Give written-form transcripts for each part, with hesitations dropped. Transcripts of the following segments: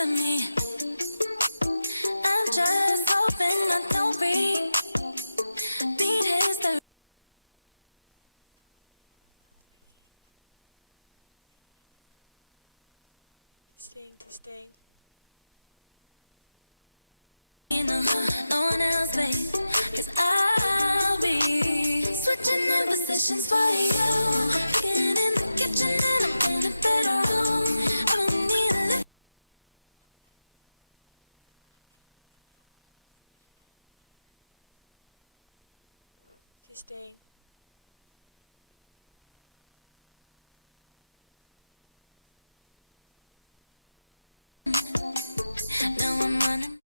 to me. I'm just hoping I don't repeat history. Testing. No one else, babe. 'Cause I'll be switching in positions for you. Cooking in the kitchen and I'm in the bedroom. I don't need a lift. Testing. Now I'm running.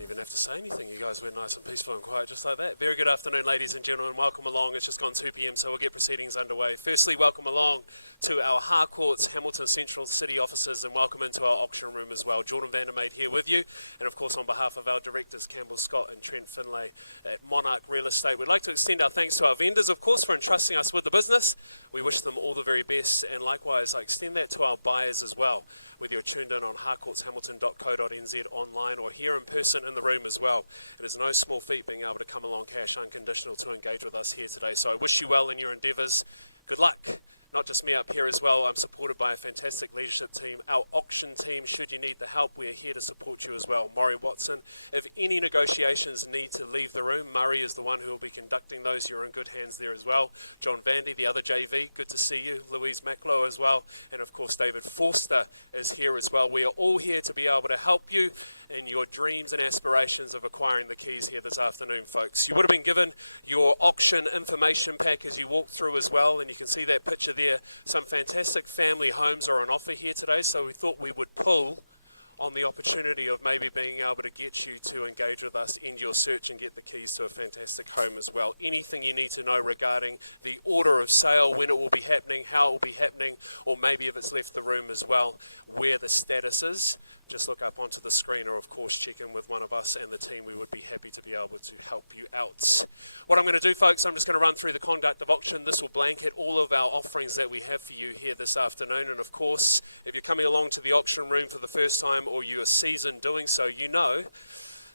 Didn't even have to say anything. You guys went nice and peaceful and quiet just like that. Very good afternoon, ladies and gentlemen. Welcome along. It's just gone 2 p.m, so we'll get proceedings underway. Firstly, welcome along to our Harcourts Hamilton Central City offices, and welcome into our auction room as well. Jordan Vandermeid here with you, and of course on behalf of our directors Campbell Scott and Trent Finlay at Monarch Real Estate, we'd like to extend our thanks to our vendors, of course, for entrusting us with the business. We wish them all the very best, and likewise I extend that to our buyers as well, whether you're tuned in on harcourtshamilton.co.nz online or here in person in the room as well. It is no small feat being able to come along cash unconditional to engage with us here today. So I wish you well in your endeavours. Good luck. Not just me up here as well, I'm supported by a fantastic leadership team. Our auction team, should you need the help, we're here to support you as well. Maury Watson, if any negotiations need to leave the room, Murray is the one who will be conducting those. You're in good hands there as well. John Vandy, the other JV, good to see you. Louise Macklow as well. And of course, David Forster is here as well. We are all here to be able to help you in your dreams and aspirations of acquiring the keys here this afternoon, folks. You would have been given your auction information pack as you walk through as well, and you can see that picture there. Some fantastic family homes are on offer here today, so we thought we would pull on the opportunity of maybe being able to get you to engage with us, end your search and get the keys to a fantastic home as well. Anything you need to know regarding the order of sale, when it will be happening, how it will be happening, or maybe if it's left the room as well, where the status is, just look up onto the screen, or of course check in with one of us and the team. We would be happy to be able to help you out. What I'm going to do, folks, I'm just going to run through the conduct of auction. This will blanket all of our offerings that we have for you here this afternoon, and of course if you're coming along to the auction room for the first time or you are seasoned doing so, you know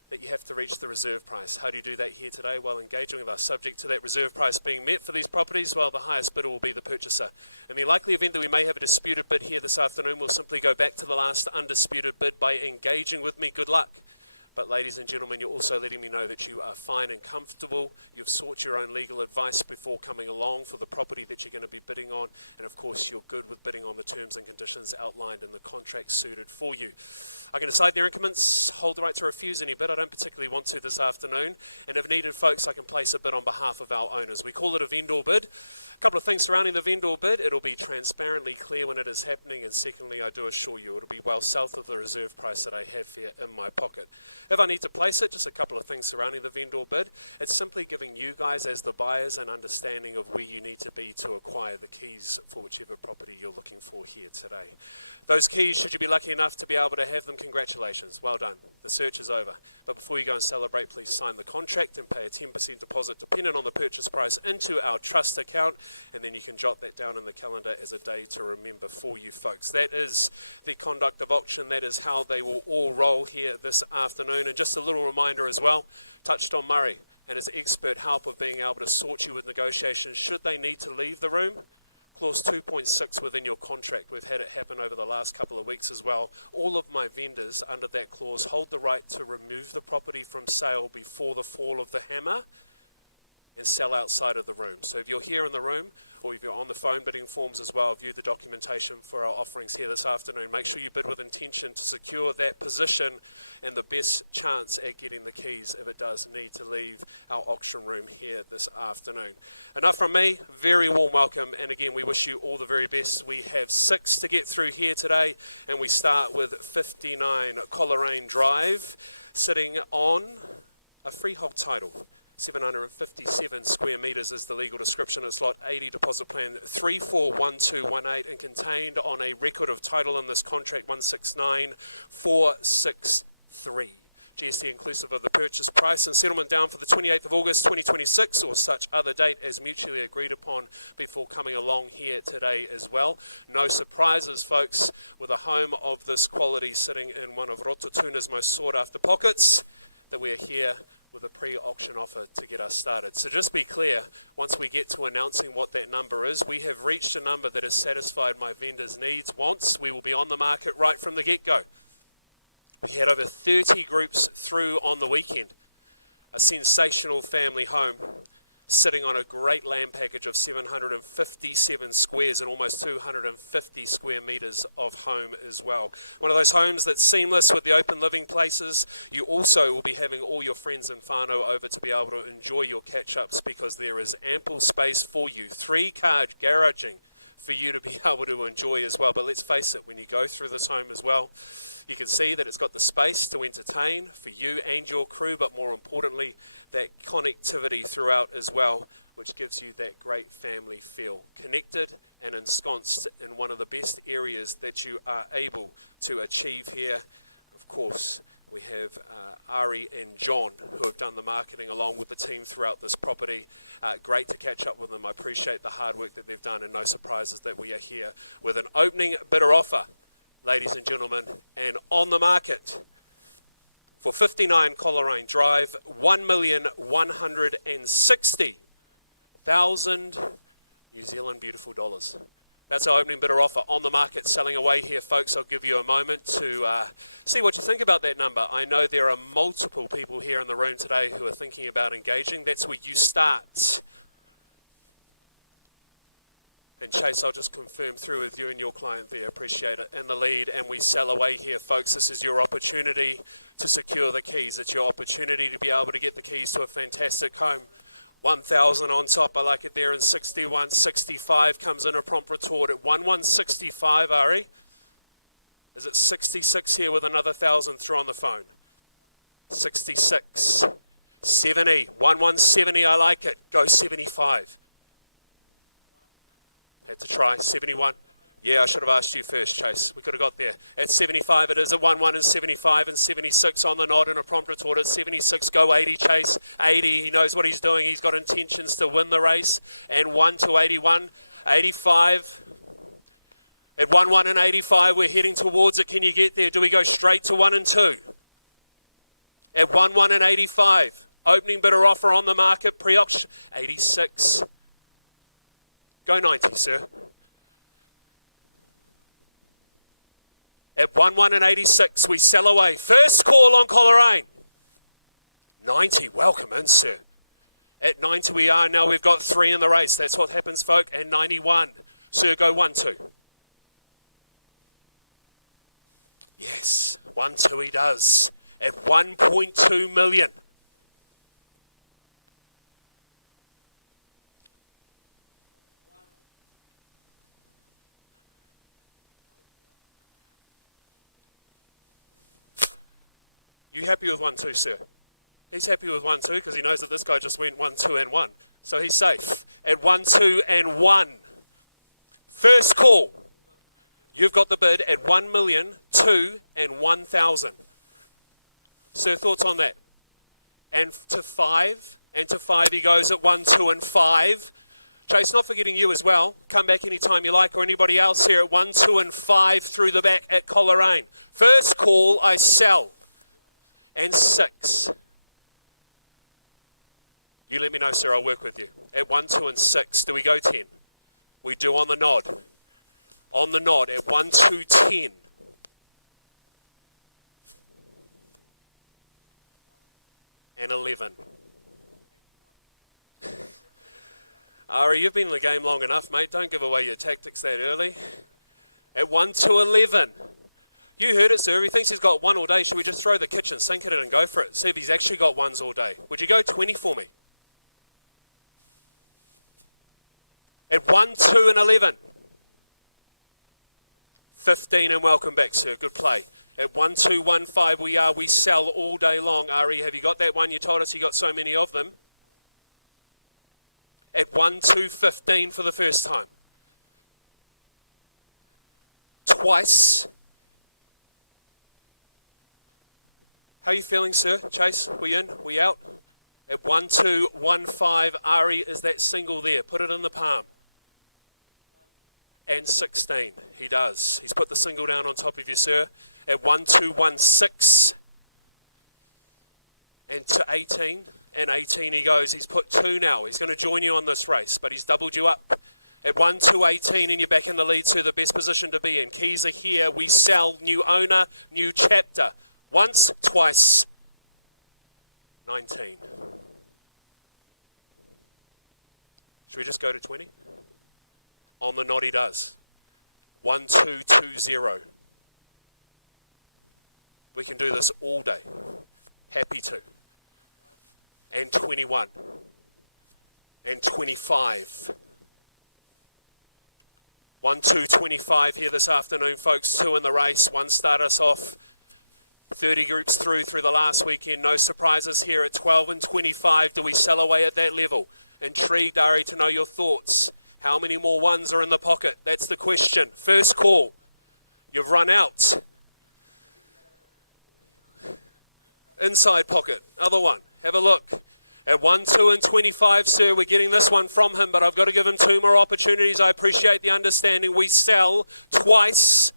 that you have to reach the reserve price. How do you do that here today? While engaging with us, subject to that reserve price being met for these properties, well, the highest bidder will be the purchaser. In the likely event that we may have a disputed bid here this afternoon, we'll simply go back to the last undisputed bid by engaging with me. Good luck. But ladies and gentlemen, you're also letting me know that you are fine and comfortable. You've sought your own legal advice before coming along for the property that you're going to be bidding on. And of course, you're good with bidding on the terms and conditions outlined in the contract suited for you. I can decide their increments, hold the right to refuse any bid. I don't particularly want to this afternoon. And if needed, folks, I can place a bid on behalf of our owners. We call it a vendor bid. A couple of things surrounding the vendor bid. It'll be transparently clear when it is happening, and secondly, I do assure you it'll be well south of the reserve price that I have here in my pocket. If I need to place it, just a couple of things surrounding the vendor bid. It's simply giving you guys as the buyers an understanding of where you need to be to acquire the keys for whichever property you're looking for here today. Those keys, should you be lucky enough to be able to have them, congratulations, well done. The search is over. But before you go and celebrate, please sign the contract and pay a 10% deposit dependent on the purchase price into our trust account, and then you can jot that down in the calendar as a day to remember for you folks. That is the conduct of auction. That is how they will all roll here this afternoon. And just a little reminder as well, touched on Murray and his expert help of being able to sort you with negotiations should they need to leave the room. Clause 2.6 within your contract, we've had it happen over the last couple of weeks as well. All of my vendors under that clause hold the right to remove the property from sale before the fall of the hammer and sell outside of the room. So if you're here in the room, or if you're on the phone bidding forms as well, view the documentation for our offerings here this afternoon. Make sure you bid with intention to secure that position and the best chance at getting the keys if it does need to leave our auction room here this afternoon. Enough from me, very warm welcome, and again we wish you all the very best. We have 6 to get through here today, and we start with 59 Coleraine Drive, sitting on a freehold title. 757 square metres is the legal description. It's lot 80, deposit plan 341218, and contained on a record of title in this contract 169463. GST inclusive of the purchase price, and settlement down for the 28th of August 2026 or such other date as mutually agreed upon before coming along here today as well. No surprises, folks, with a home of this quality sitting in one of Rototuna's most sought after pockets, that we are here with a pre-auction offer to get us started. So just be clear, once we get to announcing what that number is, we have reached a number that has satisfied my vendors' needs, wants. We will be on the market right from the get-go. We had over 30 groups through on the weekend. A sensational family home sitting on a great land package of 757 squares and almost 250 square metres of home as well. One of those homes that's seamless with the open living places. You also will be having all your friends and whānau over to be able to enjoy your catch-ups, because there is ample space for you. 3-car garaging for you to be able to enjoy as well. But let's face it, when you go through this home as well, you can see that it's got the space to entertain for you and your crew, but more importantly, that connectivity throughout as well, which gives you that great family feel. Connected and ensconced in one of the best areas that you are able to achieve here. Of course, we have Ari and John, who have done the marketing along with the team throughout this property. Great to catch up with them. I appreciate the hard work that they've done, and no surprises that we are here with an opening bidder offer, ladies and gentlemen, and on the market for 59 Coleraine Drive, $1,160,000 New Zealand beautiful dollars. That's our opening bidder offer on the market, selling away here, folks. I'll give you a moment to see what you think about that number. I know there are multiple people here in the room today who are thinking about engaging. That's where you start. And Chase, I'll just confirm through with you and your client there. Appreciate it. In the lead, and we sell away here, folks. This is your opportunity to secure the keys. It's your opportunity to be able to get the keys to a fantastic home. 1,000 on top, I like it there, and 61.65 comes in a prompt retort at 1165, Ari. Is it 66 here with another 1,000 through on the phone? 66, 70, 1170, I like it. Go 75. Had to try, 71. Yeah, I should have asked you first, Chase. We could have got there. At 75 it is, at 1-1 and 75 and 76 on the nod and a prompt retort at 76. Go 80, Chase. 80, he knows what he's doing. He's got intentions to win the race. And 1 to 81. 85. At 1-1 and 85, we're heading towards it. Can you get there? Do we go straight to 1 and 2? At 1-1 and 85. Opening bidder offer on the market. Pre-auction. 86. Go 90, sir. At 1-1 and 86, we sell away. First call on Coleraine. 90, welcome in, sir. At 90 we are. Now we've got 3 in the race. That's what happens, folk. And 91. Sir, go 1-2. Yes, 1-2 he does. At 1.2 million. You happy with 1-2, sir? He's happy with 1-2 because he knows that this guy just went 1-2 and 1. So he's safe. At 1-2 and 1. First call. You've got the bid at 1,002,000 and 1,000. Sir, thoughts on that? And to 5. And to 5 he goes at 1-2 and 5. Chase, not forgetting you as well. Come back anytime you like, or anybody else here at 1-2 and 5 through the back at Coleraine. First call, I sell. And 6. You let me know, sir, I'll work with you. At 1-2 and 6, do we go 10? We do on the nod. On the nod at 1-2, 10. And 11. Ari, you've been in the game long enough, mate. Don't give away your tactics that early. At 1-2, 11. You heard it, sir. He thinks he's got 1 all day. Should we just throw the kitchen sink at it and go for it? See if he's actually got 1s all day. Would you go 20 for me? At 1-2 and 11. 15 and welcome back, sir. Good play. At 1-2, 1-5 we sell all day long. Ari, have you got that one? You told us you got so many of them. At 1-2, 15 for the first time. Twice. How are you feeling, sir? Chase, we in? We out? At 1-2, 1-5, Ari, is that single there? Put it in the palm. And 16, he does. He's put the single down on top of you, sir. At 1-2, 1-6. And to 18, and 18 he goes. He's put 2 now. He's going to join you on this race, but he's doubled you up. At 1-2, 18, and you're back in the lead, sir. The best position to be in. Keys are here. We sell. New owner, new chapter. Once, twice, 19. Should we just go to 20? On the nod he does. 1-2-2-0. We can do this all day. Happy to. And 21. And 25. 1, 2, 25 here this afternoon, folks. 2 in the race. 1 start us off. 30 groups through the last weekend. No surprises here at 12 and 25. Do we sell away at that level? Intrigued, Ari, to know your thoughts. How many more ones are in the pocket? That's the question. First call. You've run out. Inside pocket. Other one. Have a look. At 1, 2 and 25, sir, we're getting this one from him, but I've got to give him 2 more opportunities. I appreciate the understanding. We sell twice.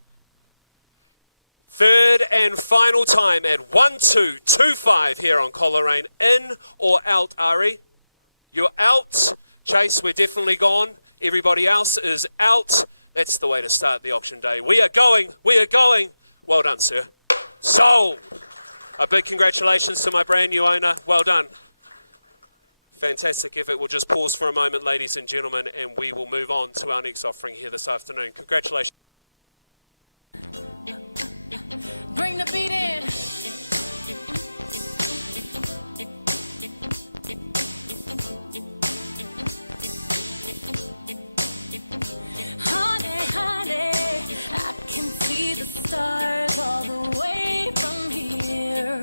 Third and final time at 1, 2, 2, 5 here on Coleraine. In or out, Ari? You're out. Chase, we're definitely gone. Everybody else is out. That's the way to start the auction day. We are going. We are going. Well done, sir. Sold. A big congratulations to my brand new owner. Well done. Fantastic effort. We'll just pause for a moment, ladies and gentlemen, and we will move on to our next offering here this afternoon. Congratulations. Bring the beat in. Honey, honey, I can see the stars all the way from here.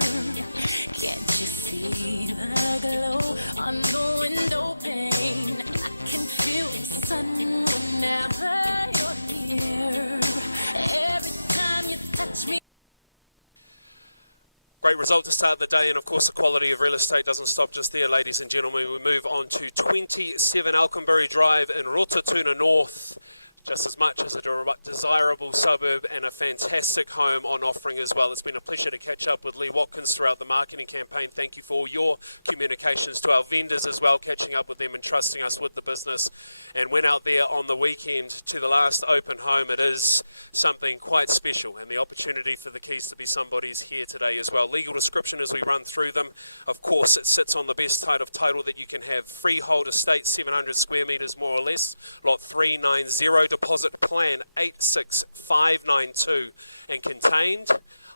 Can't you see the glow on the window pane? I can feel the sun whenever you're near. Every time you touch me. Great result to start the day, and of course the quality of real estate doesn't stop just there, ladies and gentlemen. We move on to 27 Alconbury Drive in Rototuna North. Just as much as a desirable suburb and a fantastic home on offering as well. It's been a pleasure to catch up with Lee Watkins throughout the marketing campaign. Thank you for all your communications to our vendors as well, catching up with them and trusting us with the business. And went out there on the weekend to the last open home. It is something quite special, and the opportunity for the keys to be somebody's here today as well. Legal description as we run through them. Of course, it sits on the best type of title that you can have. Freehold estate, 700 square metres more or less. Lot 390. Deposit plan 86592, and contained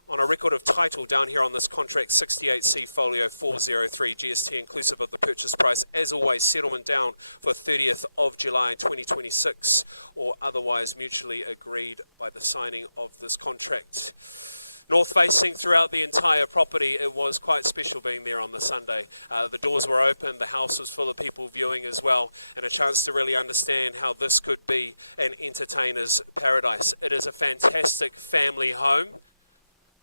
on a record of title down here on this contract 68C folio 403 GST inclusive of the purchase price. As always, settlement down for 30th of July 2026 or otherwise mutually agreed by the signing of this contract. North facing throughout the entire property. It was quite special being there on the Sunday. The doors were open, the house was full of people viewing as well, and a chance to really understand how this could be an entertainer's paradise. It is a fantastic family home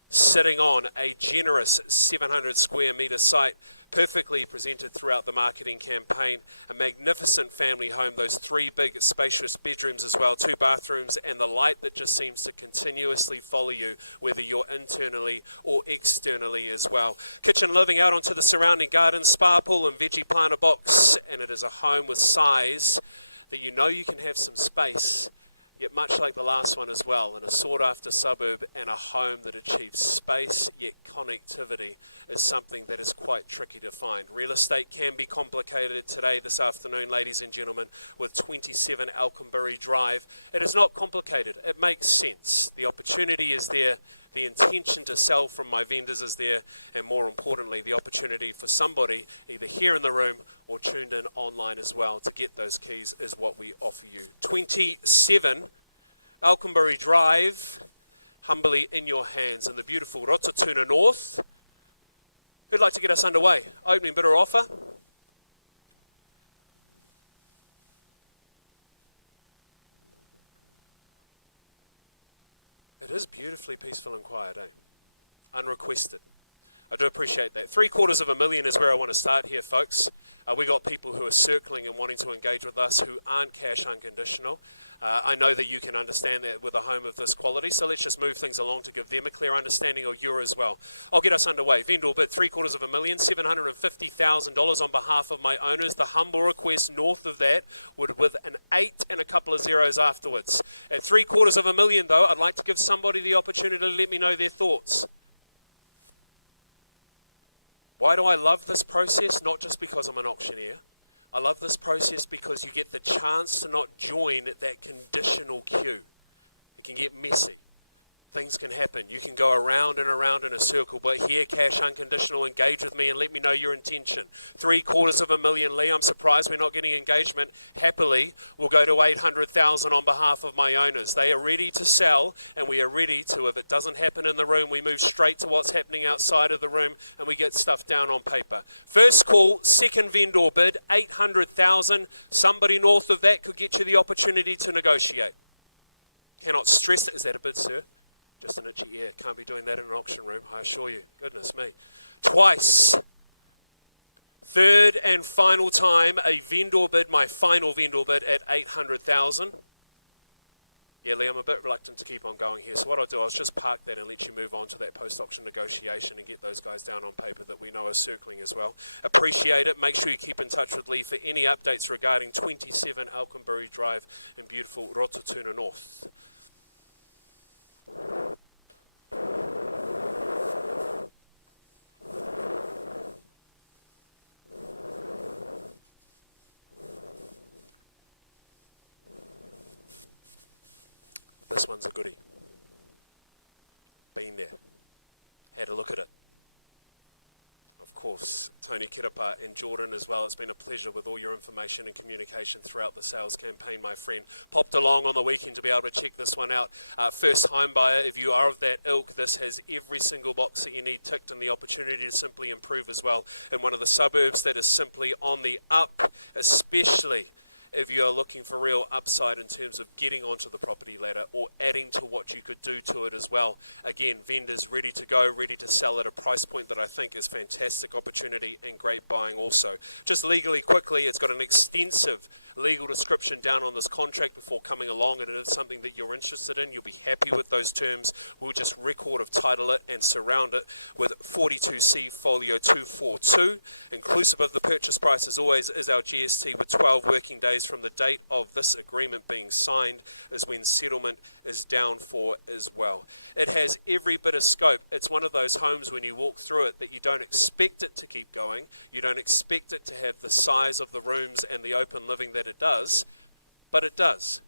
sitting on a generous 700 square metre site, perfectly presented throughout the marketing campaign. A magnificent family home, those 3 big spacious bedrooms as well, 2 bathrooms, and the light that just seems to continuously follow you, whether you're internally or externally as well. Kitchen living out onto the surrounding garden, spa pool and veggie planter box, and it is a home with size that you know you can have some space, yet much like the last one as well, in a sought-after suburb and a home that achieves space yet connectivity is something that is quite tricky to find. Real estate can be complicated today, this afternoon, ladies and gentlemen, with 27 Alconbury Drive. It is not complicated. It makes sense. The opportunity is there. The intention to sell from my vendors is there, and more importantly, the opportunity for somebody either here in the room or tuned in online as well to get those keys is what we offer you. 27 Alconbury Drive, humbly in your hands in the beautiful Rototuna North. Who'd like to get us underway? Opening bid or offer? It is beautifully peaceful and quiet, eh? Unrequested. I do appreciate that. $750,000 is where I want to start here, folks. We got people who are circling and wanting to engage with us who aren't cash unconditional. I know that you can understand that with a home of this quality, so let's just move things along to give them a clear understanding of you as well. I'll get us underway. Vendor bid $750,000, $750,000 on behalf of my owners. The humble request north of that would with an 8 and a couple of zeros afterwards. At $750,000 though, I'd like to give somebody the opportunity to let me know their thoughts. Why do I love this process? Not just because I'm an auctioneer. I love this process because you get the chance to not join that conditional queue. It can get messy. things can happen. You can go around and around in a circle, but here, cash unconditional, engage with me and let me know your intention. $750,000, Lee. I'm surprised we're not getting engagement. Happily, we'll go to 800,000 on behalf of my owners. They are ready to sell, and we are ready to, if it doesn't happen in the room, we move straight to what's happening outside of the room, and we get stuff down on paper. First call, second vendor bid, 800,000. Somebody north of that could get you the opportunity to negotiate. Cannot stress it. Is that a bid, sir? Just an itchy ear. Can't be doing that in an auction room, I assure you. Goodness me. Twice. Third and final time, a vendor bid, my final vendor bid at 800,000. Yeah, Lee, I'm a bit reluctant to keep on going here. So what I'll do, I'll just park that and let you move on to that post-auction negotiation and get those guys down on paper that we know are circling as well. Appreciate it. Make sure you keep in touch with Lee for any updates regarding 27 Alconbury Drive in beautiful Rototuna North. This one's a goodie. Been there. Had a look at it. Of course, Tony Kirapa and Jordan as well. It's been a pleasure with all your information and communication throughout the sales campaign, my friend. Popped along on the weekend to be able to check this one out. First home buyer, if you are of that ilk, this has every single box that you need ticked and the opportunity to simply improve as well in one of the suburbs that is simply on the up, especially if you're looking for real upside in terms of getting onto the property ladder or adding to what you could do to it as well. Again, vendors ready to go, ready to sell at a price point that I think is fantastic opportunity and great buying also. Just legally quickly, it's got an extensive legal description down on this contract before coming along, and it is something that you're interested in. You'll be happy with those terms. We'll just record of title it and surround it with 42C Folio 242. Inclusive of the purchase price as always is our GST with 12 working days from the date of this agreement being signed is when settlement is down for as well. It has every bit of scope. It's one of those homes when you walk through it that you don't expect it to keep going. You don't expect it to have the size of the rooms and the open living that it does, but it does.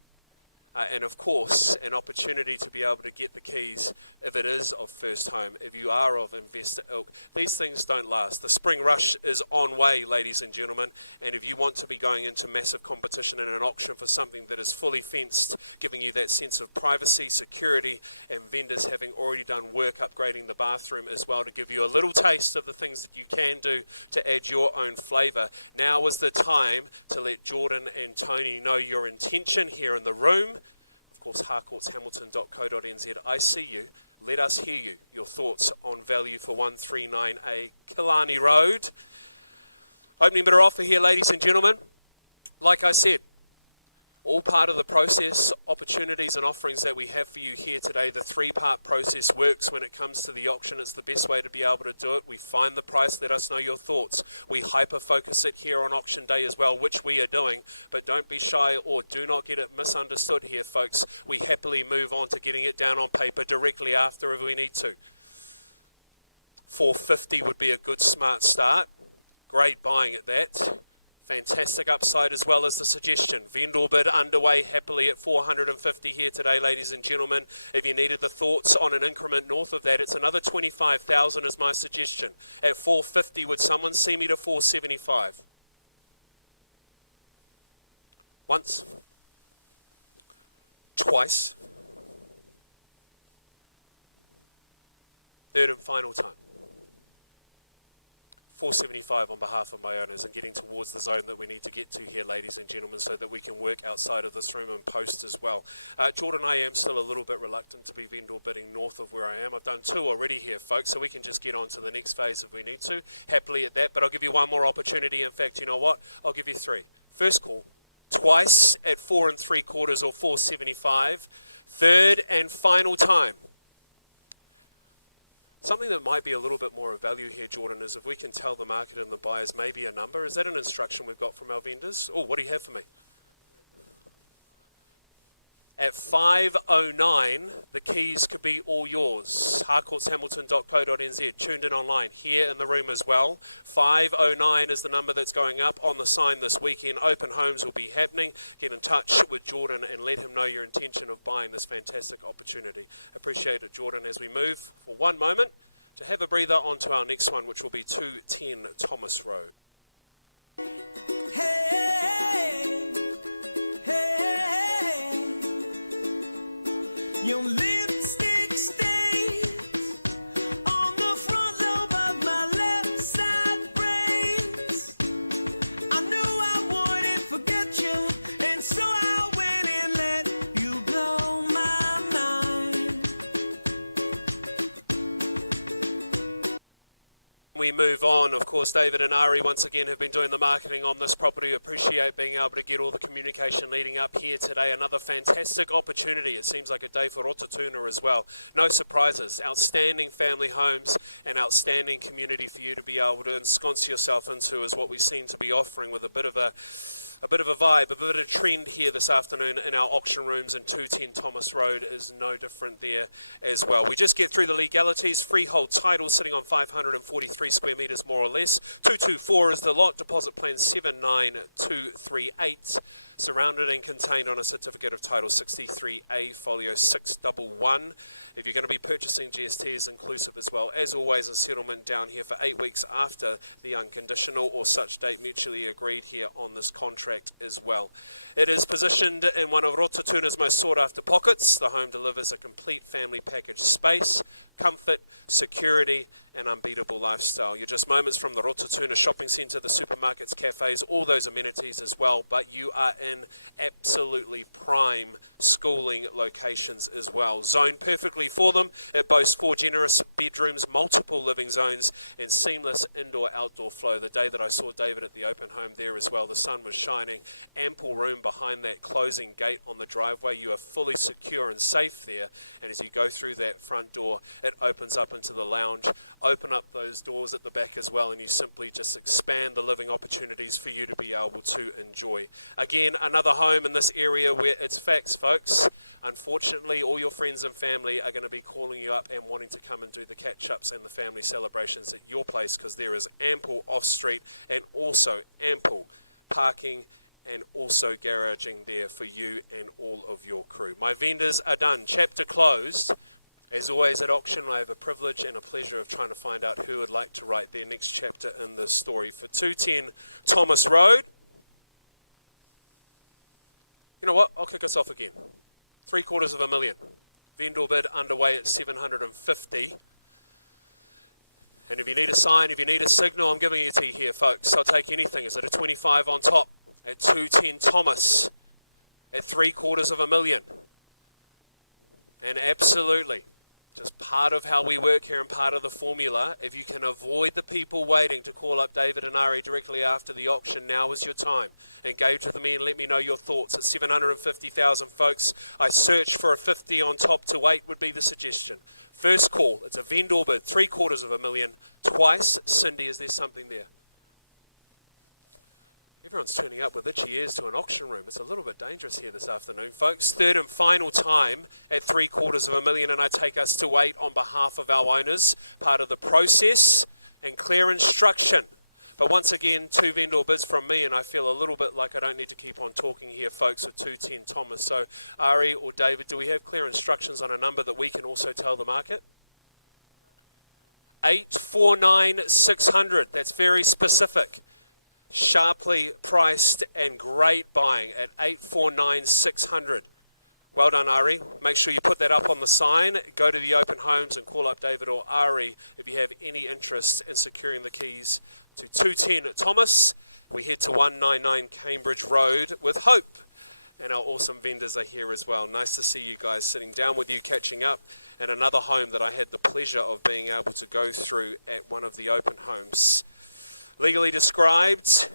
And of course, an opportunity to be able to get the keys if it is of first home, if you are of investor ilk. These things don't last. The spring rush is on way, ladies and gentlemen, and if you want to be going into massive competition in an auction for something that is fully fenced, giving you that sense of privacy, security, and vendors having already done work upgrading the bathroom as well to give you a little taste of the things that you can do to add your own flavour, now is the time to let Jordan and Tony know your intention here in the room. Of course, harcourtshamilton.co.nz. I see you. Let us hear you. Your thoughts on value for 139A Killarney Road. Opening bidder offer here, ladies and gentlemen. Like I said, all part of the process, opportunities and offerings that we have for you here today. The three-part process works when it comes to the auction. It's the best way to be able to do it. We find the price, let us know your thoughts. We hyper-focus it here on auction day as well, which we are doing. But don't be shy or do not get it misunderstood here, folks. We happily move on to getting it down on paper directly after if we need to. 450 would be a good smart start. Great buying at that. Fantastic upside as well as the suggestion. Vendor bid underway happily at 450 here today, ladies and gentlemen. If you needed the thoughts on an increment north of that, it's another 25,000 is my suggestion. At 450, would someone see me to 475? Once. Twice. Third and final time. 475 on behalf of my owners and getting towards the zone that we need to get to here, ladies and gentlemen, so that we can work outside of this room and post as well. Jordan, I am still a little bit reluctant to be vendor bidding north of where I am. I've done two already here, folks, so we can just get on to the next phase if we need to. Happily at that, but I'll give you one more opportunity. In fact, you know what? I'll give you three. First call, twice at 4 3/4 or 475. Third and final time. Something that might be a little bit more of value here, Jordan, is if we can tell the market and the buyers maybe a number. Is that an instruction we've got from our vendors? Oh, what do you have for me? At 5:09, the keys could be all yours. Harcourtshamilton.co.nz, tuned in online, here in the room as well. 5:09 is the number that's going up on the sign this weekend. Open homes will be happening. Get in touch with Jordan and let him know your intention of buying this fantastic opportunity. Appreciate it, Jordan, as we move for one moment to have a breather onto our next one, which will be 210 Thomas Road. Your lipstick stains on the front lobe of my left side brains. I knew I wouldn't forget you, and so I went and let you blow my mind. We move on. Of course, David and Ari once again have been doing the marketing on this property. Appreciate being able to get all the communication leading up here today. Another fantastic opportunity. It seems like a day for Rototuna as well. No surprises. Outstanding family homes and outstanding community for you to be able to ensconce yourself into is what we seem to be offering, with a bit of a vibe, a bit of a trend here this afternoon in our auction rooms, and 210 Thomas Road is no different there as well. We just get through the legalities. Freehold title sitting on 543 square metres more or less. 224 is the lot. Deposit plan 79238. Surrounded and contained on a certificate of title 63A folio 611. If you're going to be purchasing, GST is inclusive as well. As always, in settlement down here for 8 weeks after the unconditional or such date mutually agreed here on this contract as well. It is positioned in one of Rototuna's most sought after pockets. The home delivers a complete family package space, comfort, security and unbeatable lifestyle. You're just moments from the Rototuna shopping centre, the supermarkets, cafes, all those amenities as well, but you are in absolutely prime schooling locations as well. Zoned perfectly for them. It boasts 4 generous bedrooms, multiple living zones and seamless indoor-outdoor flow. The day that I saw David at the open home there as well, the sun was shining. Ample room behind that closing gate on the driveway. You are fully secure and safe there, and as you go through that front door, it opens up into the lounge. Open up those doors at the back as well, and you simply just expand the living opportunities for you to be able to enjoy. Again, another home in this area where it's facts, folks. Unfortunately, all your friends and family are going to be calling you up and wanting to come and do the catch-ups and the family celebrations at your place, because there is ample off-street and also ample parking and also garaging there for you and all of your crew. My vendors are done. Chapter closed. As always at auction, I have a privilege and a pleasure of trying to find out who would like to write their next chapter in this story. For 210 Thomas Road, you know what? I'll kick us off again. 750,000. Vendor bid underway at 750. And if you need a sign, if you need a signal, I'm giving it to you here, folks. I'll take anything. Is it a 25 on top at 210 Thomas at 750,000? And absolutely, just part of how we work here and part of the formula. If you can avoid the people waiting to call up David and Ari directly after the auction, now is your time. Engage with me and let me know your thoughts. At 750,000, folks, I search for a 50 on top to 8 would be the suggestion. First call, it's a vendor bid, 750,000, twice. Cindy, is there something there? Everyone's turning up with itchy ears to an auction room. It's a little bit dangerous here this afternoon, folks. Third and final time at 750,000, and I take us to 8 on behalf of our owners. Part of the process and clear instruction. But once again, 2 vendor bids from me, and I feel a little bit like I don't need to keep on talking here, folks, with 210 Thomas. So, Ari or David, do we have clear instructions on a number that we can also tell the market? 849,600. That's very specific. Sharply priced and great buying at 849,600. Well done, Ari. Make sure you put that up on the sign. Go to the open homes and call up David or Ari if you have any interest in securing the keys to 210 Thomas. We head to 199 Cambridge Road with Hope. And our awesome vendors are here as well. Nice to see you guys sitting down with you, catching up. And another home that I had the pleasure of being able to go through at one of the open homes. Legally described,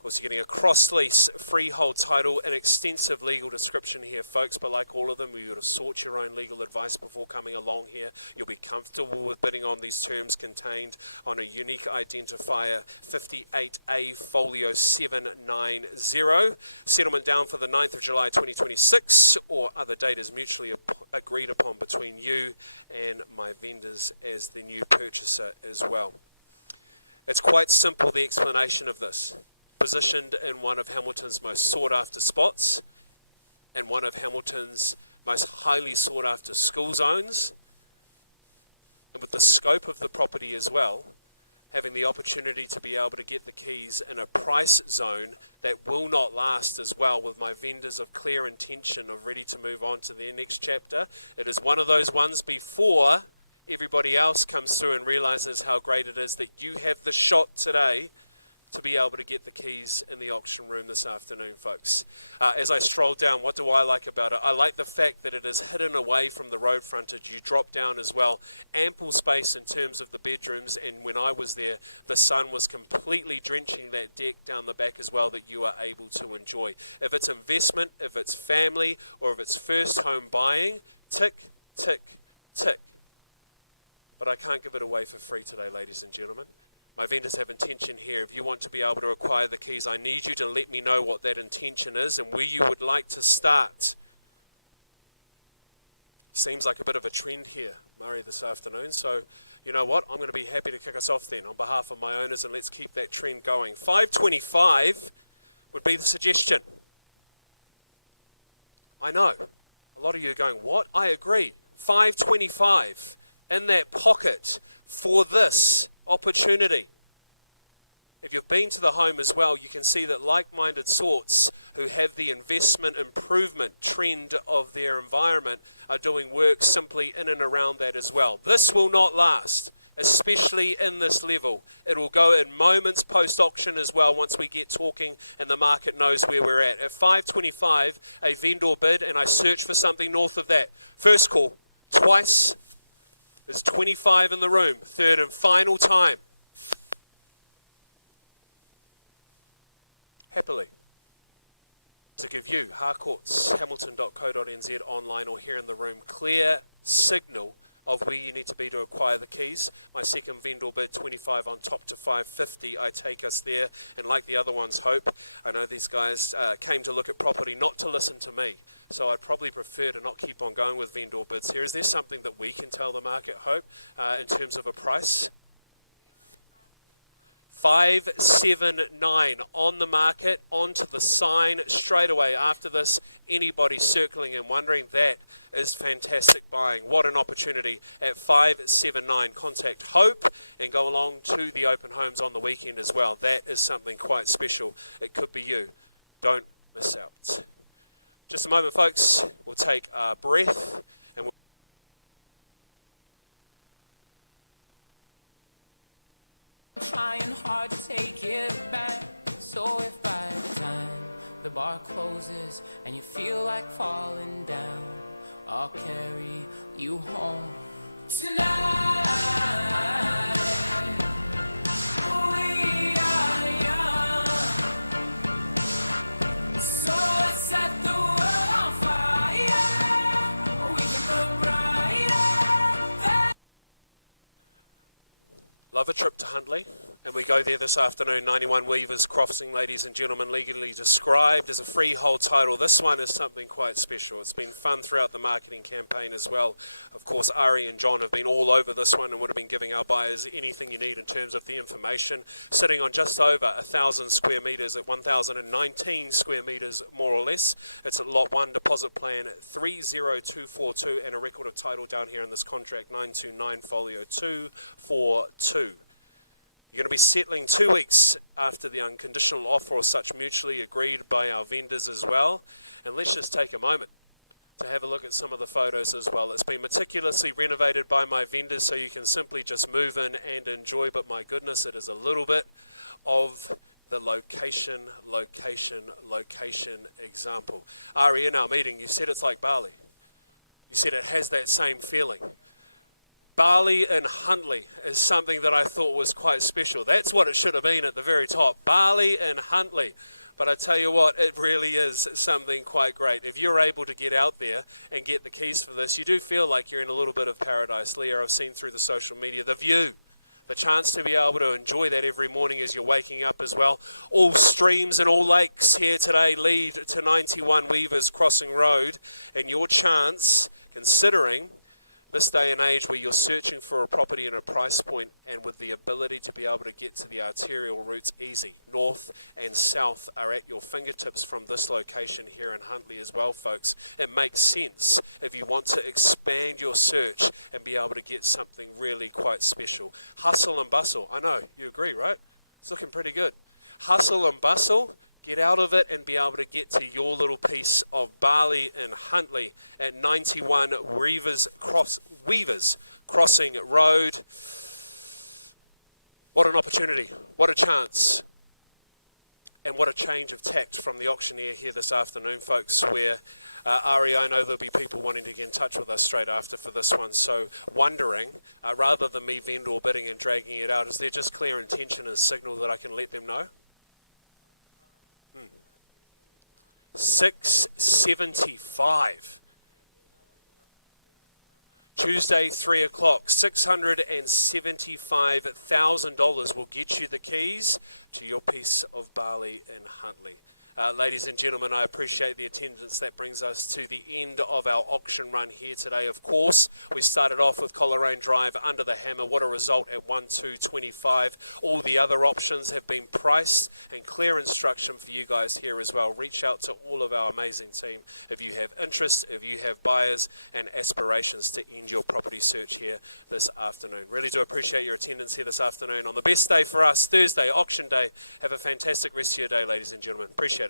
Of course, you're getting a cross-lease freehold title, an extensive legal description here, folks, but like all of them, you would have sought your own legal advice before coming along here. You'll be comfortable with bidding on these terms contained on a unique identifier 58A folio 790. Settlement down for the 9th of July 2026, or other date is mutually agreed upon between you and my vendors as the new purchaser as well. It's quite simple, the explanation of this. Positioned in one of Hamilton's most sought-after spots and one of Hamilton's most highly sought-after school zones, and with the scope of the property as well, having the opportunity to be able to get the keys in a price zone that will not last as well, with my vendors of clear intention of ready to move on to their next chapter. It is one of those ones before everybody else comes through and realizes how great it is that you have the shot today to be able to get the keys in the auction room this afternoon, folks. As I stroll down, what do I like about it? I like the fact that it is hidden away from the road frontage. You drop down as well. Ample space in terms of the bedrooms, and when I was there, the sun was completely drenching that deck down the back as well that you are able to enjoy. If it's investment, if it's family, or if it's first home buying, tick, tick, tick. But I can't give it away for free today, ladies and gentlemen. My vendors have intention here. If you want to be able to acquire the keys, I need you to let me know what that intention is and where you would like to start. Seems like a bit of a trend here, Murray, this afternoon. So, you know what? I'm going to be happy to kick us off then on behalf of my owners, and let's keep that trend going. 525 would be the suggestion. I know. A lot of you are going, what? I agree. 525 in that pocket for this opportunity. If you've been to the home as well, you can see that like-minded sorts who have the investment improvement trend of their environment are doing work simply in and around that as well. This will not last, especially in this level. It will go in moments post-auction as well once we get talking and the market knows where we're at. At 525, a vendor bid, and I search for something north of that. First call, twice. There's 25 in the room. Third and final time. Happily to give you, Harcourts, hamilton.co.nz, online or here in the room, clear signal of where you need to be to acquire the keys. My second vendor bid, 25 on top to 550. I take us there, and like the other ones, Hope, I know these guys came to look at property, not to listen to me. So I'd probably prefer to not keep on going with vendor bids here. Is there something that we can tell the market, Hope, in terms of a price? 579 on the market, onto the sign straight away after this. Anybody circling and wondering, that is fantastic buying. What an opportunity at 579. Contact Hope and go along to the open homes on the weekend as well. That is something quite special. It could be you. Don't miss out. Just a moment, folks. We'll take a breath. Trying hard to take it back. So if by the time the bar closes and you feel like falling down, I'll carry you home tonight. We are young, so let's set the world on fire. We can burn brighter. Love a trip to Huntley, and we go there this afternoon. 91 Weavers Crossing, ladies and gentlemen, legally described as a freehold title. This one is something quite special. It's been fun throughout the marketing campaign as well. Of course, Ari and John have been all over this one and would have been giving our buyers anything you need in terms of the information. Sitting on just over 1,000 square metres at 1,019 square metres, more or less. It's at Lot 1, deposit plan 30242, and a record of title down here in this contract, 929 folio 242. You're going to be settling 2 weeks after the unconditional offer or such mutually agreed by our vendors as well. And let's just take a moment to have a look at some of the photos as well. It's been meticulously renovated by my vendors so you can simply just move in and enjoy, but my goodness, it is a little bit of the location example. Ari, in our meeting, you said it's like Bali. You said it has that same feeling. Bali in Huntly is something that I thought was quite special. That's what it should have been at the very top. Bali in Huntly. But I tell you what, it really is something quite great. If you're able to get out there and get the keys for this, you do feel like you're in a little bit of paradise. Leah, I've seen through the social media, the view, the chance to be able to enjoy that every morning as you're waking up as well. All streams and all lakes here today lead to 91 Weavers Crossing Road. And your chance, considering this day and age where you're searching for a property and a price point, and with the ability to be able to get to the arterial routes easy, north and south are at your fingertips from this location here in Huntly as well, folks. It makes sense if you want to expand your search and be able to get something really quite special. Hustle and bustle. I know, you agree, right? It's looking pretty good. Hustle and bustle. Get out of it and be able to get to your little piece of Bali in Huntly at 91 Weavers Crossing Road. What an opportunity. What a chance. And what a change of tact from the auctioneer here this afternoon, folks, where Ari, I know there'll be people wanting to get in touch with us straight after for this one, so wondering, rather than me vendor bidding and dragging it out, is there just clear intention and signal that I can let them know? 675. Tuesday, 3 o'clock. $675,000 will get you the keys to your piece of Bali in Huntly. Ladies and gentlemen, I appreciate the attendance. That brings us to the end of our auction run here today. Of course, we started off with Coleraine Drive under the hammer. What a result at 1,225. All the other options have been priced, and clear instruction for you guys here as well. Reach out to all of our amazing team if you have interest, if you have buyers and aspirations to end your property search here this afternoon. Really do appreciate your attendance here this afternoon on the best day for us, Thursday, auction day. Have a fantastic rest of your day, ladies and gentlemen. Appreciate it.